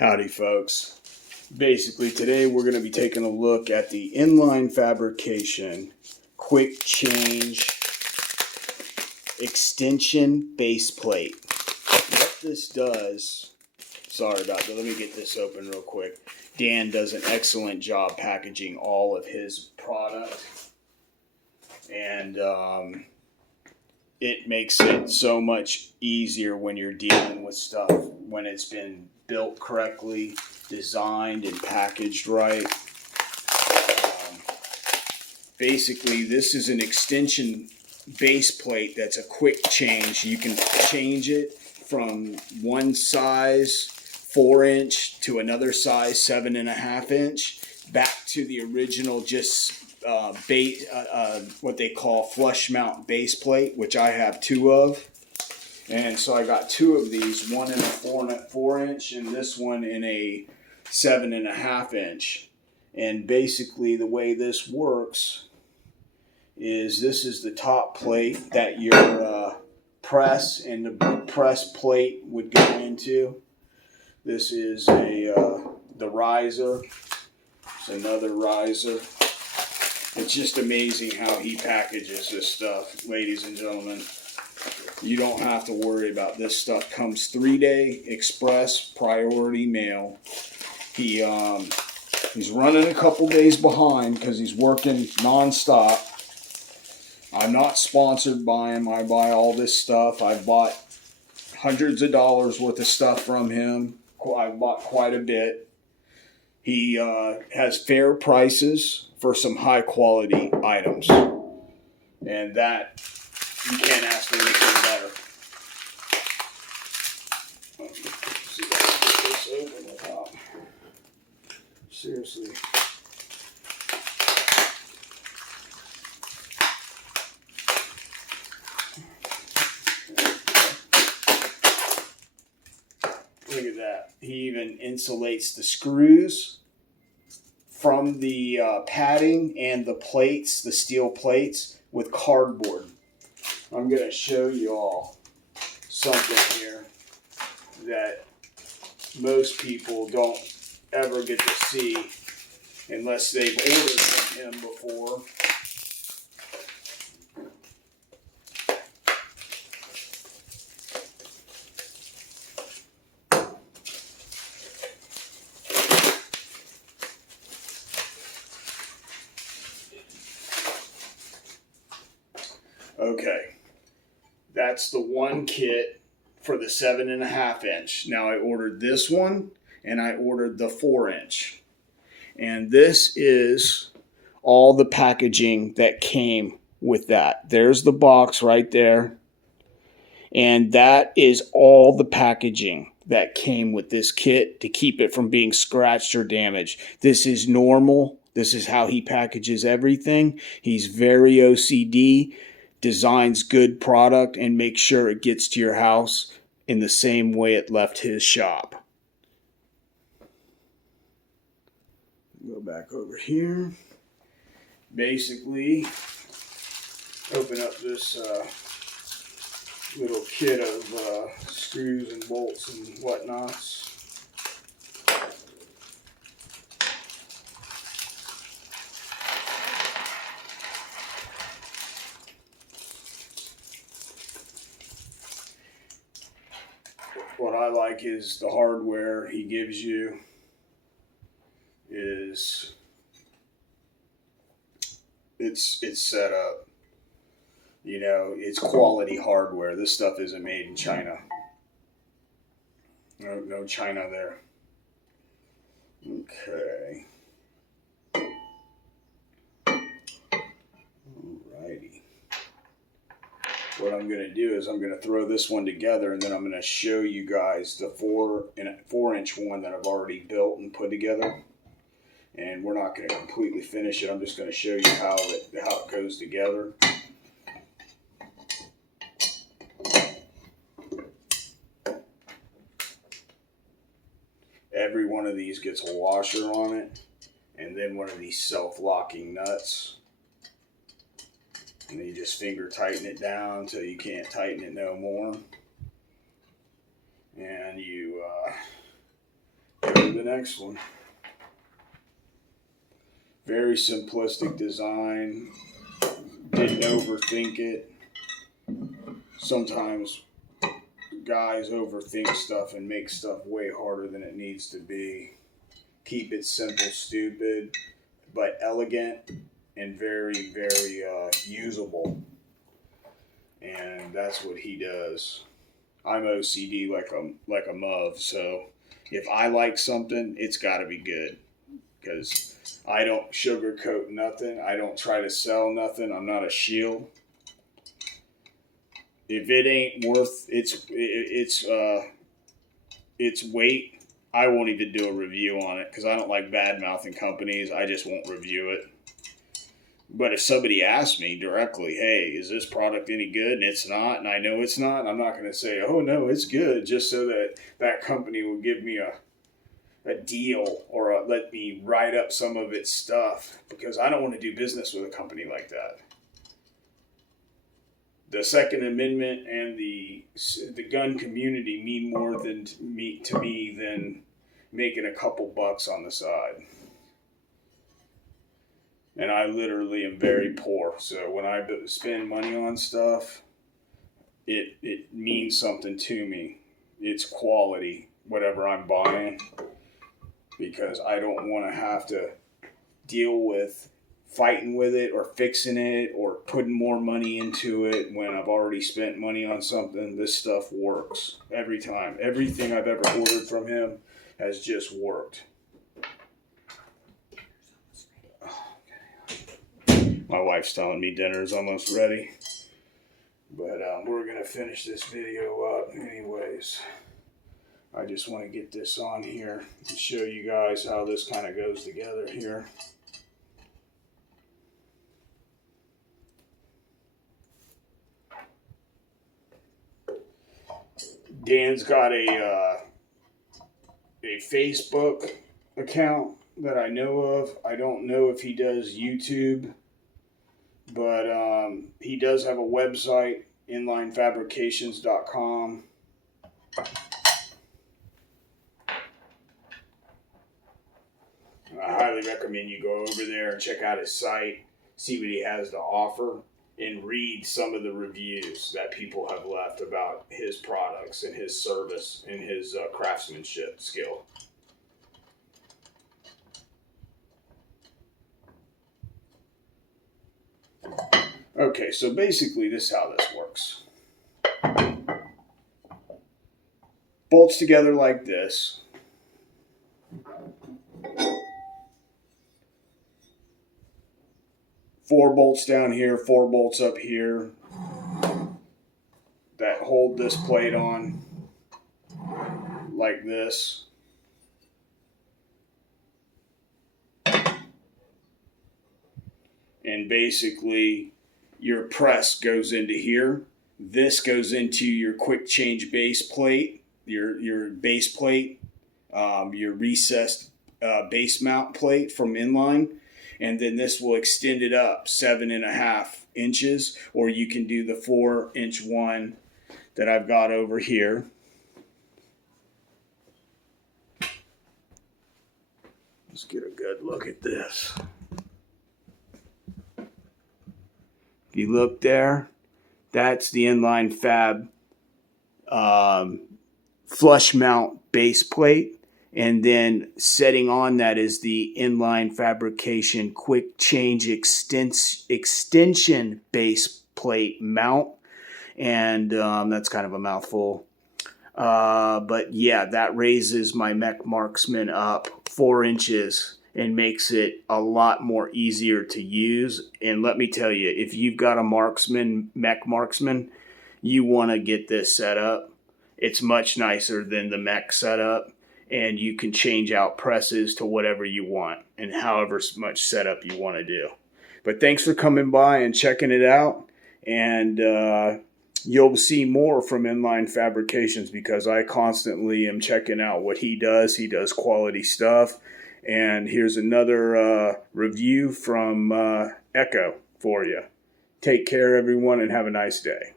Howdy folks. Basically today we're going to be taking a look at the Inline Fabrication Quick Change Extension Base Plate. What this does, sorry about that, let me get this open real quick. Dan does an excellent job packaging all of his product, and it makes it so much easier when you're dealing with stuff when it's been built correctly, designed and packaged right. Basically, this is an extension base plate that's a quick change. You can change it from one size 4-inch to another size 7.5-inch back to the original just what they call flush mount base plate, which I have 2 of. And so I got 2 of these, one in a 4-inch and this one in a 7.5-inch. And basically the way this works is this is the top plate that your press and the press plate would go into. This is the riser. It's another riser. It's just amazing how he packages this stuff, ladies and gentlemen. You don't have to worry about this stuff. Comes 3-day express priority mail. He's running a couple days behind because he's working nonstop. I'm not sponsored by him. I buy all this stuff. I've bought hundreds of dollars worth of stuff from him. I've bought quite a bit. He has fair prices for some high quality items, and that you can't ask for anything better. See if I can get this open without. Seriously. Look at that. He even insulates the screws from the padding and the plates, the steel plates, with cardboard. I'm going to show you all something here that most people don't ever get to see unless they've ordered from him before. Okay, that's the one kit for the 7.5-inch. Now I ordered this one and I ordered the 4-inch. And this is all the packaging that came with that. There's the box right there. And that is all the packaging that came with this kit to keep it from being scratched or damaged. This is normal. This is how he packages everything. He's very OCD. Designs good product and makes sure it gets to your house in the same way it left his shop. Go back over here. Basically, open up this little kit of screws and bolts and whatnots. What I like is the hardware he gives you is it's set up. You know, it's quality hardware. This stuff isn't made in China. No China there. Okay. Alrighty. What I'm going to do is I'm going to throw this one together, and then I'm going to show you guys the 4-inch one that I've already built and put together. And we're not going to completely finish it. I'm just going to show you how it goes together. Every one of these gets a washer on it, and then one of these self-locking nuts. And then you just finger tighten it down until you can't tighten it no more. And you go the next one. Very simplistic design. Didn't overthink it. Sometimes guys overthink stuff and make stuff way harder than it needs to be. Keep it simple, stupid, but elegant and very, very usable. And that's what he does. I'm OCD like a mug, so if I like something, it's got to be good. Because I don't sugarcoat nothing. I don't try to sell nothing. I'm not a shield. If it ain't worth its weight, I won't even do a review on it because I don't like bad mouthing companies. I just won't review it. But if somebody asks me directly, hey, is this product any good? And it's not, and I know it's not, I'm not going to say, oh, no, it's good, just so that that company will give me a deal or let me write up some of its stuff, because I don't want to do business with a company like that. The Second Amendment and the gun community mean more to me than making a couple bucks on the side. And I literally am very poor. So when I spend money on stuff, it means something to me. It's quality, whatever I'm buying. Because I don't want to have to deal with fighting with it or fixing it or putting more money into it when I've already spent money on something. This stuff works every time. Everything I've ever ordered from him has just worked. My wife's telling me dinner's almost ready, but we're going to finish this video up anyways. I just want to get this on here and show you guys how this kind of goes together here. Dan's got a Facebook account that I know of. I don't know if he does YouTube, but he does have a website, inlinefabrications.com. I highly recommend you go over there and check out his site, see what he has to offer, and read some of the reviews that people have left about his products and his service and his craftsmanship skill. Okay, so basically this is how this works. Bolts together like this. Four bolts down here, 4 bolts up here that hold this plate on like this. And basically your press goes into here. This goes into your quick change base plate, your base plate, your recessed base mount plate from Inline. And then this will extend it up 7.5 inches, or you can do the 4-inch one that I've got over here. Let's get a good look at this. If you look there, that's the Inline Fab flush mount base plate. And then setting on that is the Inline Fabrication quick change extension base plate mount. And that's kind of a mouthful. But yeah, that raises my Mech Marksman up 4 inches and makes it a lot more easier to use. And let me tell you, if you've got a Mech Marksman, you want to get this set up. It's much nicer than the Mech setup. And you can change out presses to whatever you want and however much setup you want to do. But thanks for coming by and checking it out. And you'll see more from Inline Fabrications because I constantly am checking out what he does. He does quality stuff. And here's another review from Echo for you. Take care, everyone, and have a nice day.